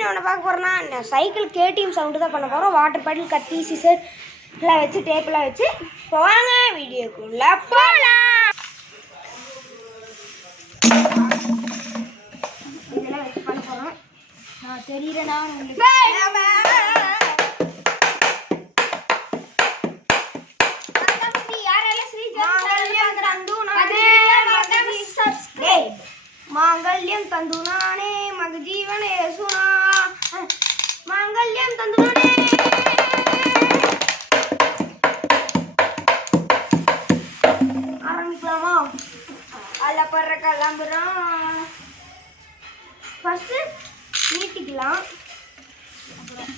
நான் பார்க்க போகிறேன்னா சைக்கிள் கேடிஎம் சவுண்டு தான் பண்ண போகிறோம். வாட்டர் பாட்டில், கத்தி, சிசர் எல்லாம் வச்சு டேப்பெல்லாம் வச்சு போவாங்க. வீடியோக்குள்ளே போகலாம். இதெல்லாம் வச்சு பண்ண போகிறோம். நான் தெரியுறேன்னா உங்களுக்கு मांगल्यम तंदुनाने मग जीवन सुना मांगल्यम तंदुनाने ஆரம்பிக்கலாமா? அல்ல பர்ற கிளம்புறோம். ஃபர்ஸ்ட் நீட்டிக்கலாம். அப்புறம்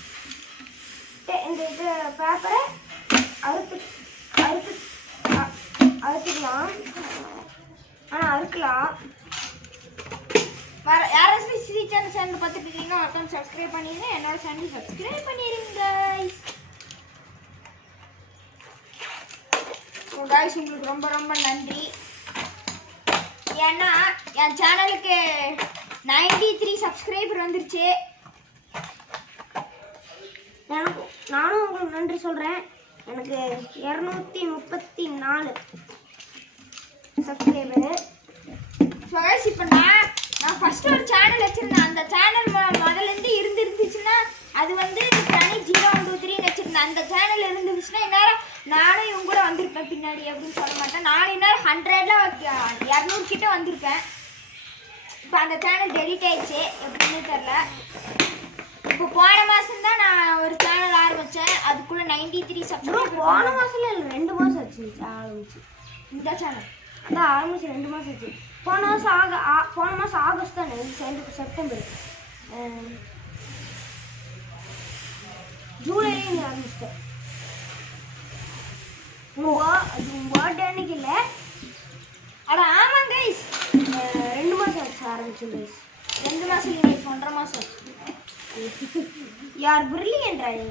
இந்த இது பேப்பரை அறுத்துக்கலாம். ஆனால் அறுக்கலாம். யாராவது ஸ்ரீ சேனல் பார்த்துட்டு இருக்கீங்கன்னா அக்கௌண்ட் சப்ஸ்கிரைப் பண்ணிடுங்க. என்னோட சேனல் சப்ஸ்கிரைப் பண்ணிடுங்க गाइस. உங்களுக்கு ரொம்ப ரொம்ப நன்றி. ஏன்னா என் சேனலுக்கு 93 சப்ஸ்கிரைபர் வந்துருச்சு. நானும் உங்களுக்கு நன்றி சொல்கிறேன். எனக்கு 234 சப்ஸ்கிரைபரு. ஸோ गाइस, இப்போ நான் ஃபஸ்ட்டு ஒரு சேனல் வச்சுருந்தேன். அந்த சேனல் முதலேருந்து இருந்துச்சுன்னா அது வந்து தனி 023 வச்சுருந்தேன். அந்த சேனல் இருந்துச்சுன்னா இந்நேரம் நானும் இவங்க கூட வந்திருப்பேன் பின்னாடி அப்படின்னு சொல்ல மாட்டேன். நான் இந்நேரம் 200 கிட்ட வந்திருப்பேன். இப்போ அந்த சேனல் டெலிட் ஆயிடுச்சு, எப்படின்னு தெரில. இப்போ போன மாதம் தான் நான் ஒரு சேனல் ஆரம்பித்தேன். அதுக்குள்ளே 93 சப்ஸ்கிரைபர். போன மாதம் இல்லை, 2 மாதம் ஆச்சு ஆரம்பிச்சு. இந்த சேனல் அதான் ஆரம்பிச்சு 2 மாதம் ஆச்சு. போன மாதம் ஆகஸ்ட் தானே, செப்டம்பர், ஜூலைலேயும் ஆரம்பிச்சிட்டேன். அது பர்த்டே அன்னைக்கு இல்லை. ஆனால் ஆமாம் கைஸ், 2 மாதம் ஆச்சு ஆரம்பிச்சேன் கைஸ். 2 மாதம் இல்லை, 1.5 மாதம். யார் பிரில்லியன்ட் ராணி.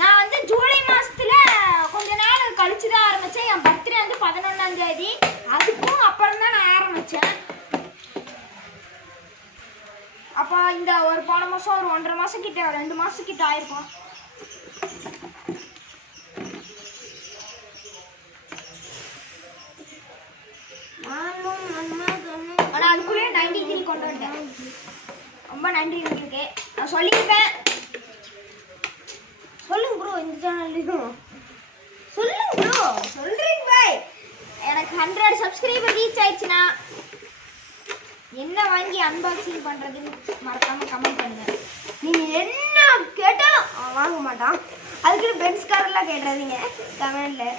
நான் வந்து ஜூலை மாதத்தில் கொஞ்ச நாள் கழிச்சு தான் ஆரம்பித்தேன். என் பர்த்டே வந்து 11ஆம் தேதி. அதுக்கும் அப்புறம் தான் நான் ஆரம்பித்தேன். அப்போ இந்த ஒரு போன மாதம் ஒரு 1.5 மாதம் கிட்ட, 2 மாதம் கிட்ட ஆயிருக்கும். ஆனால் அதுக்குள்ளேயே 93 கொண்டு வந்துட்டேன். ரொம்ப நன்றி உங்களுக்கு. நான் சொல்லியிருப்பேன். சொல்லுங்க ப்ரோ, இந்த சேனல்லையும் சொல்லுங்க ப்ரோ. சொல்கிறீங்க பாய். எனக்கு 100 சப்ஸ்கிரைபர் ரீச் ஆயிடுச்சுன்னா என்ன வாங்கி அன்பாக்சிங் பண்ணுறதுன்னு மறக்காமல் கமெண்ட் பண்ணுங்கள். நீங்கள் என்ன கேட்டாலும் வாங்க மாட்டான். அதுக்கு பென்ஸ் காரெல்லாம் கேட்டுறாதீங்க கமெண்டில்.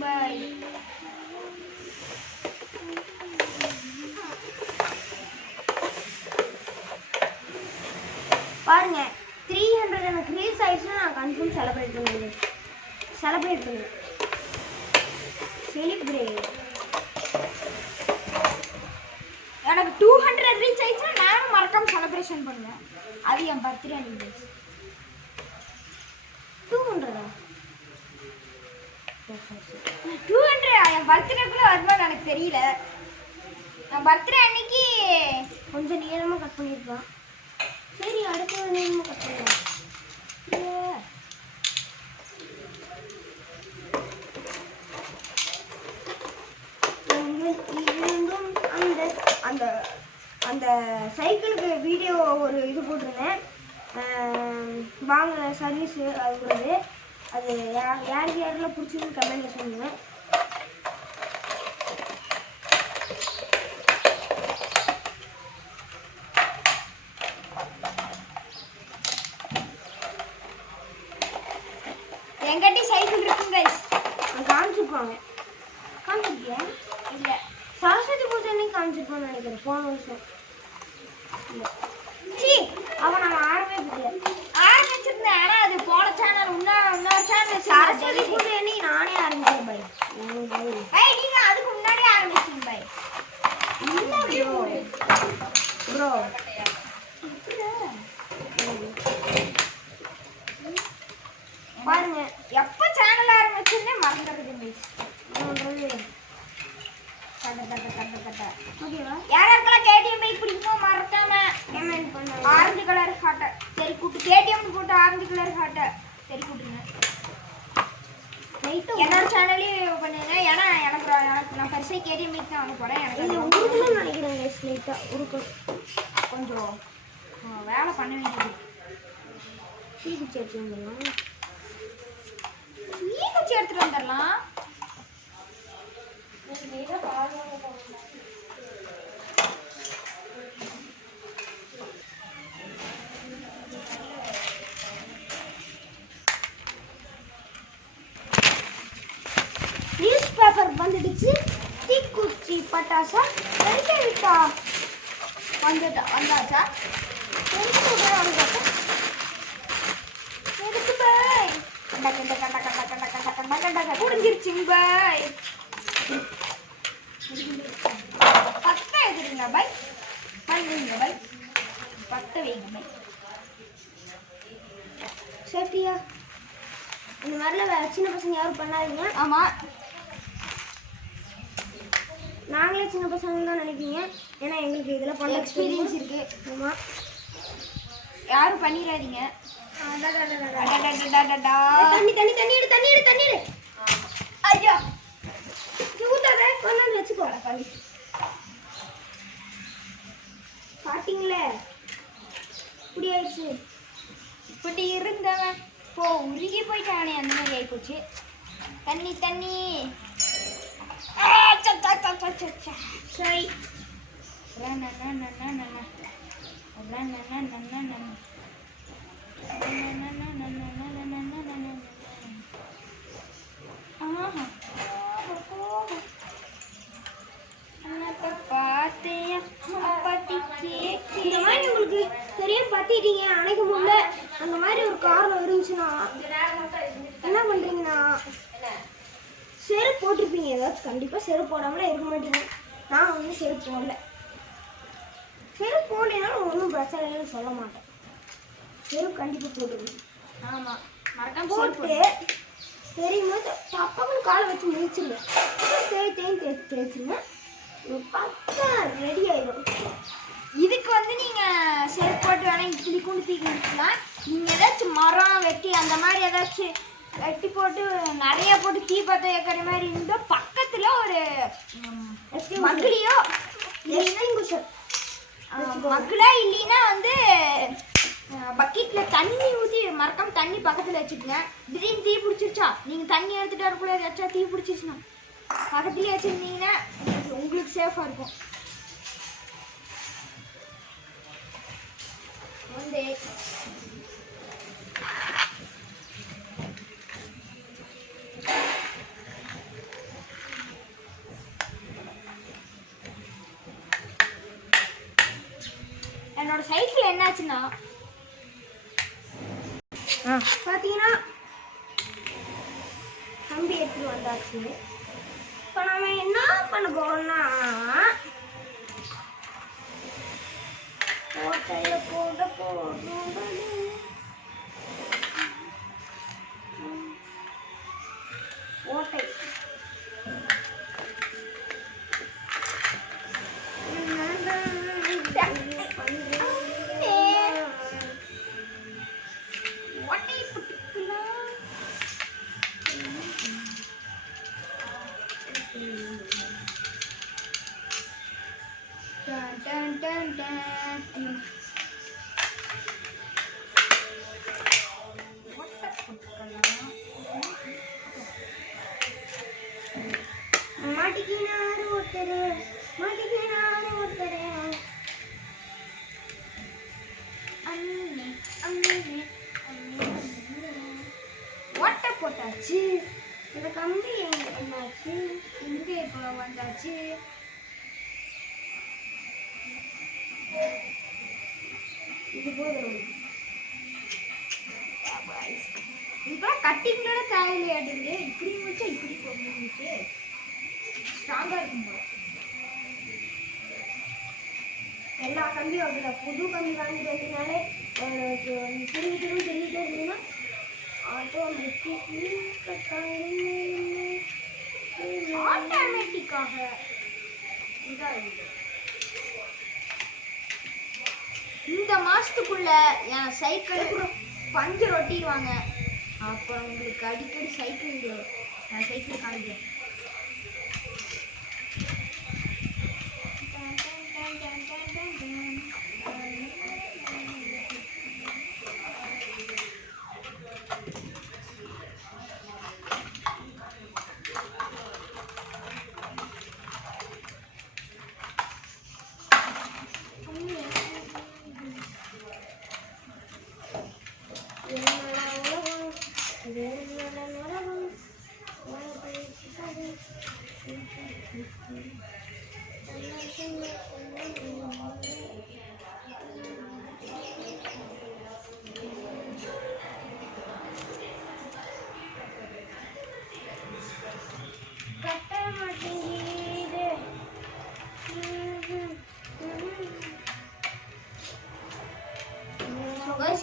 பாய். பாருங்க, 300 எனக்கு ரீல்ஸ் ஆயிடுச்சுன்னா நான் கன்ஃபார்ம் செலிப்ரேட் பண்ணுவேன். எனக்கு 200 ரீச் ஆயிடுச்சுன்னா நானும் மறக்காம செலிப்ரேஷன் பண்ணுவேன். அது என் பர்த்டே அன்னைக்கு. 200 என் பர்த்டேக்குள்ள வருமானு எனக்கு தெரியல. என் பர்த்டே அன்னைக்கு கொஞ்சம் நீளமாக கட் பண்ணியிருப்பான். சரி, அடுத்த நீளமாக கட் பண்ணலாம். அந்த அந்த சைக்கிளுக்கு வீடியோ ஒரு இது போட்டிருந்தேன். வாங்க சர்வீஸு அது அது யாரெல்லாம் பிடிச்சிருந்து கமெண்ட்ல சொல்லுங்க. எங்கிட்ட சைக்கிள் இருக்குங்க காமிச்சிருப்பாங்க. காமிச்சிருக்கியா? இல்லை, சரஸ்வதி பூஜை அன்னைக்கு காமிச்சிருப்பான்னு நினைக்கிறேன். போன வருஷம் இல்லை. அவன் நம்ம ஆரம்பிச்சிருந்தேன். ஆனால் அது போன சேனல் இன்னொரு சேனல். சரஸ்வதி பூஜை அன்னைக்கு நானே ஆரம்பிச்சேன் பாய். நீங்கள் அதுக்கு முன்னாடியே ஆரம்பிச்சிங்க பாய். இல்லை ப்ரோ பாருங்க, எப்போ சேனல் ஆரம்பிச்சுன்னே மறந்துடுது மிஸ். கட்ட ஓகேவா? யாருக்கெல்லாம் கேடிஎம் பைக் பிடிக்குமோ மறக்காம கமெண்ட் பண்ணுங்க. ஆரஞ்சு கலர் ஹார்ட்டை சரி கூட்டு கேடிஎம் போட்டு ஆரஞ்சு கலர் ஹார்ட்டை சரி கூட்டுருங்க. என்னோட சேனலையும் பண்ணுங்க. ஏன்னா எனக்கு நான் பெருசாக கேடிஎம் பைக் தான் வாங்க போகிறேன். எனக்கு உருக்கணும்னு நினைக்கிறேன். லைட்டாக உருக்கணும். கொஞ்சம் வேலை பண்ண வேண்டியது. டீ குச்சி எடுத்துட்டு வந்துடலாம். டீ குச்சி எடுத்துட்டு வந்துடலாம். நியூஸ் பேப்பர் வந்துடுச்சு. தீக்குச்சி பட்டாசா வெடிக்க விட்டா வந்தாச்சா எதுக்கு பாய் முடிஞ்சிருச்சுங்க பாய். பத்த எதுங்க பாய் பண்ணுங்க பாய் பத்த வைங்க பாய். சேஃப்டியா இந்த மாதிரிலாம் சின்ன பசங்க யாரும் பண்ணாதீங்க. ஆமாம் நாங்களே சின்ன பசங்க தான் நினைப்பீங்க. ஏன்னா எங்களுக்கு இதில் பண்ண எக்ஸ்பீரியன்ஸ் இருக்கு. ஆமாம் யாரும் பண்ணிடாதீங்க. தண்ணி தண்ணி தண்ணி எடு தண்ணி எடு தண்ணி எடு. ஐயோ ஊத்தாத கொண்டாந்து வச்சுக்கோ. பாத்தீங்களே இப்படி ஆயிடுச்சு. இப்படி இருந்தவன் போ உருகி போயிட்டானே. அந்த மாதிரி ஆயிப்போச்சு. தண்ணி தண்ணி சரி இந்த மாதிரி உங்களுக்கு தெரியும் பத்திட்டீங்க அணைக்க முடியல. அந்த மாதிரி ஒரு காரணம் இருந்துச்சுன்னா என்ன பண்றீங்கன்னா செருப்பு போட்டிருப்பீங்க. ஏதாச்சும் கண்டிப்பா செருப்பு போடாமல இருக்க மாட்டீங்க. நான் வந்து செருப்பு போடல. செருப்பு போடலைனாலும் ஒன்றும் பிரச்சனை இல்லைன்னு சொல்ல மாட்டேன். செருப்பு கண்டிப்பா போட்டுருங்க. ஆமாம் மறக்காம போட்டு தெரியுமா தப்பான்னு காலை வச்சு முடிச்சிருங்க. தேய்ச்சிருங்க. பத்தா ரெடி ஆயிடும். இதுக்கு வந்து நீங்க செருப்பு போட்டு வேணா இப்படி கொண்டு தூக்கி முடிக்கலாம். நீங்க ஏதாச்சும் மரம் வெட்டி அந்த மாதிரி ஏதாச்சும் வெட்டி போட்டு நிறைய போட்டு தீ பற்ற வைக்கிற மாதிரி இருந்தால் பக்கத்துல ஒரு மக்கிலியோ மக்களா இல்லைன்னா வந்து பக்கெட்ல தண்ணி ஊற்றி மறக்காம தண்ணி பக்கத்துல வச்சுக்கங்க. திடீர்னு தீ பிடிச்சிருச்சா நீங்க தண்ணி எடுத்துட்டு வரக்குள்ள ஏதாச்சும் தீ பிடிச்சிருச்சுன்னா பக்கத்துலயே வச்சிருந்தீங்கன்னா உங்களுக்கு சேஃபா இருக்கும். வந்து என்னோட சைக்கிள் என்னாச்சுன்னா பார்த்தீங்கன்னா கம்பி எடுத்துட்டு வந்தாச்சு. இப்போ நம்ம என்ன பண்ண போறோம்னா ஓட்டையில போட போடுறோம். ஓட்டை மாட்டிக்கினாரு ஒருத்தர் மாட்டிக்கினாரு ஒருத்தர். ஓட்டை போட்டாச்சு. இந்த கம்பி என்னாச்சு? இங்கே இப்போ வந்தாச்சு. இது போதும். இப்பெல்லாம் கட்டிங்களோட தேவையில்லையாடுது. இப்படி வச்சா இப்படி போட்டு ஸ்ட்ராங்கா இருக்கும் போல. எல்லா கம்பியும் அப்படிதான். புது கம்பி வாங்கிட்டு வந்தீங்கனாலே திரும்பி திரும்பி திரும்பிட்டே இருந்தீங்கன்னா ஆட்டோமேட்டிக்காக இதாக இந்த மாசத்துக்குள்ள என் சைக்கிள் பஞ்சர் ஒட்டிடுவாங்க. அப்புறம் உங்களுக்கு அடிக்கடி சைக்கிள் நான் சைக்கிள் காமிக்கிறேன்.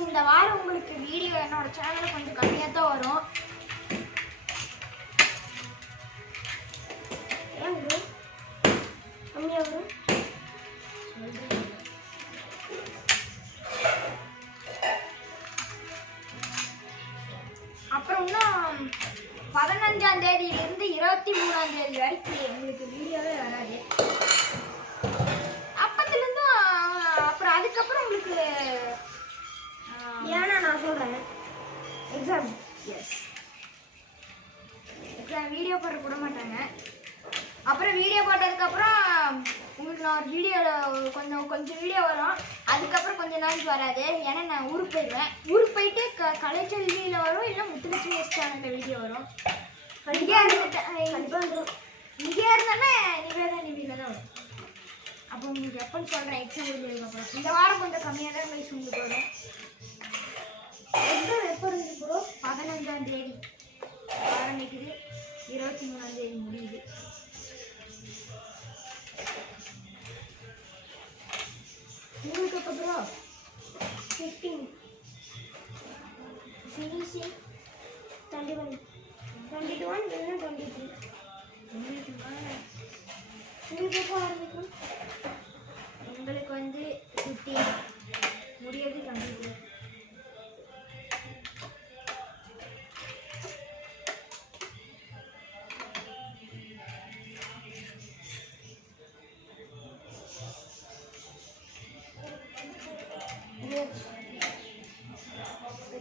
இந்த வாரம் உங்களுக்கு வீடியோ என்னோட சேனல்ல கொஞ்சம் கம்மியா தான் வரும். அப்புறம் இன்னும் 15ஆம் தேதியிலிருந்து 23ஆம் தேதி வரைக்கும் உங்களுக்கு வீடியோவே வராது. அப்பத்திலிருந்து அப்புறம் அதுக்கப்புறம் உங்களுக்கு ஏன்னா நான் சொல்றேன் எக்ஸாம் வீடியோ போட கூட மாட்டாங்க. அப்புறம் வீடியோ போட்டதுக்கப்புறம் உங்களுக்கு நான் ஒரு வீடியோவில் கொஞ்சம் வீடியோ வரும். அதுக்கப்புறம் கொஞ்ச நாளைக்கு வராது. ஏன்னா நான் ஊருக்கு போயிடுவேன். ஊருக்கு போயிட்டு கலைச்செல்வியில் வரும், இல்லை முத்துலட்சுமி சேனலில் வீடியோ வரும். நிகே இருந்தானே நிவேதியில் தான் வரும். அப்போ உங்களுக்கு எப்போன்னு சொல்கிறேன் எக்ஸாம் எழுதினதுக்கப்புறம். இந்த வாரம் கொஞ்சம் கம்மியாக தான் உங்களுக்கு உங்களுக்கு வரும். எக்ஸாம் எப்போ இருந்து ப்ரோ? 15ஆம் தேதி ஆரம்பிக்குது, 23ஆம் தேதி முடியுது. உங்களுக்கு எப்போ ப்ரோ? 15 சிசி 21 22 இல்லைன்னா 23. உங்களுக்கு எப்போ ஆரம்பிக்கும்? எங்களுக்கு வந்து 15 முடியாது 22.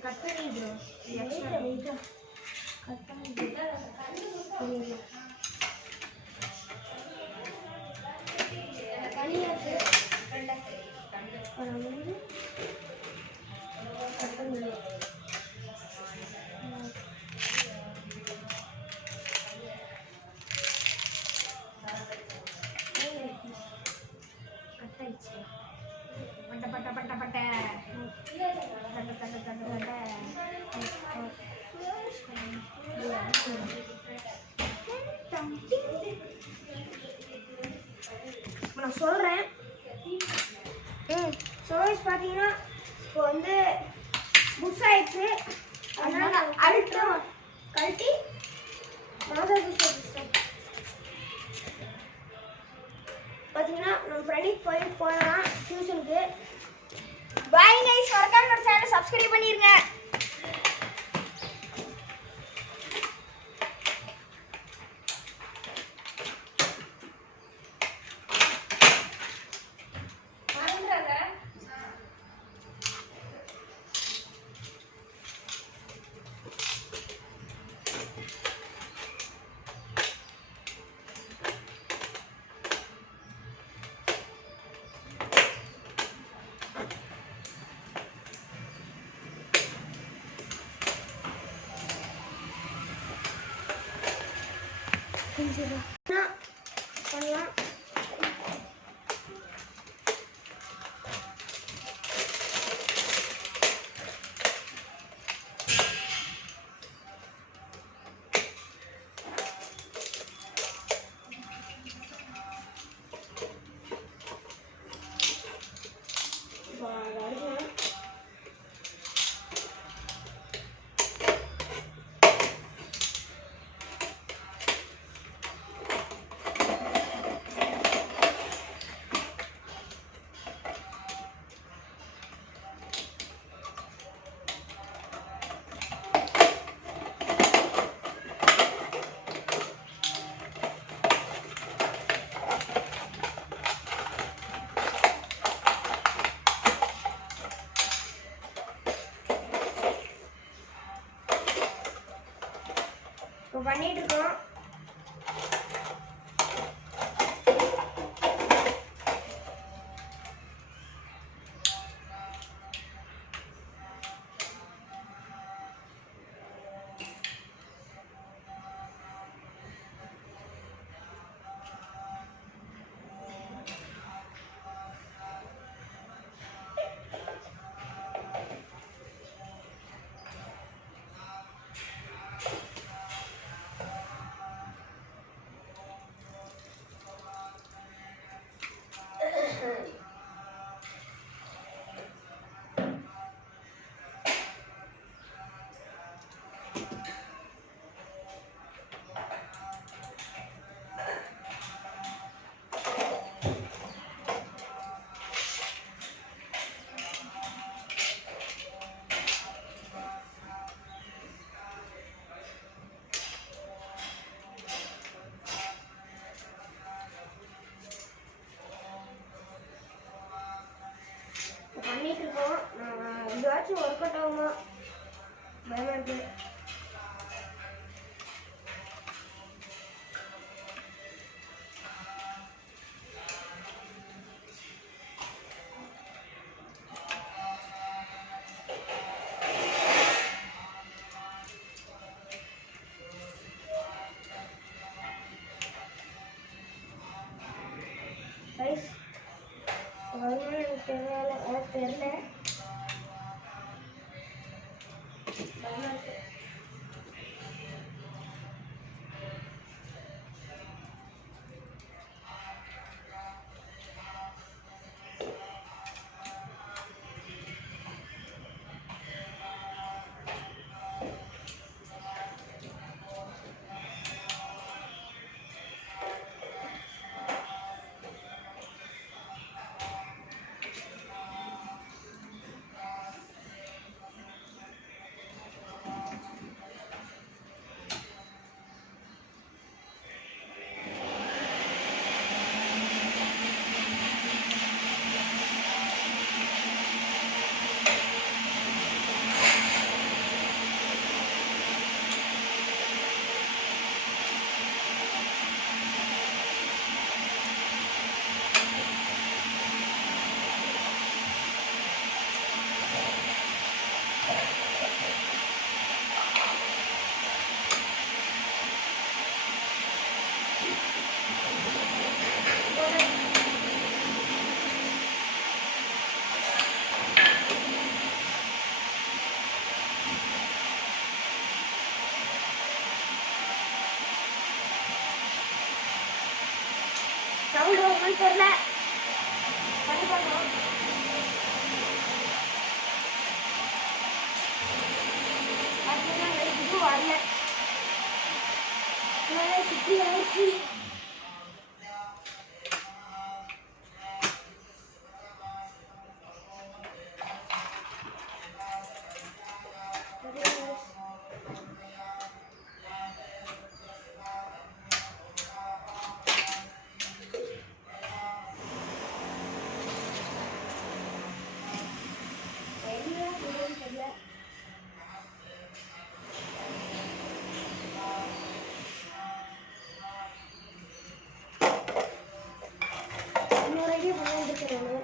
கட் பண்ணி ப்ரோ கட் பண்ணி நான் சொல்கிறேன். சோய்ஸ் பார்த்தீங்கன்னா இப்போ வந்து புஷ் ஆயிடுச்சு. அதனால அழுத்தம் கழட்டி பார்த்தீங்கன்னா நம்ம ஃப்ரெண்டுக்கு போகலாம் டியூஷனுக்கு. பாய் கைஸ், மறக்காம நம்ம சேனலை சப்ஸ்கிரைப் பண்ணிருங்க. பண்ணலாம். ஏதாச்சும் ஒர்க் அவுட் ஆகுமா பயமா இருக்கு. கைஸ் எனக்கு தெரியல, எனக்கு தெரியல. பயமா இருக்கு. சவுண்ட் வருமான்னு தெரியல. பண்ணி பார்க்கலாம். இதுவும் வரல. சுற்றி ஆயிடுச்சு. இன்னொரு ஐடியா பண்ணிருக்கேன்.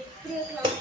இப்படி இருக்கலாம்.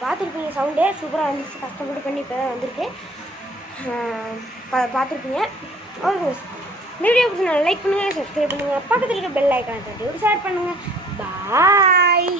பார்த்துருப்பீங்க சவுண்டே சூப்பராக வந்துச்சு. கஷ்டப்பட்டு பண்ணி இப்போ தான் வந்திருக்கு. பார்த்துருப்பீங்க. ஓகே, வீடியோ பிடிச்சி லைக் பண்ணுங்கள், சப்ஸ்கிரைப் பண்ணுங்கள், பக்கத்தில் இருக்க பெல் ஐக்கானை தட்டி ஒரு ஷேர் பண்ணுங்கள். பாய்.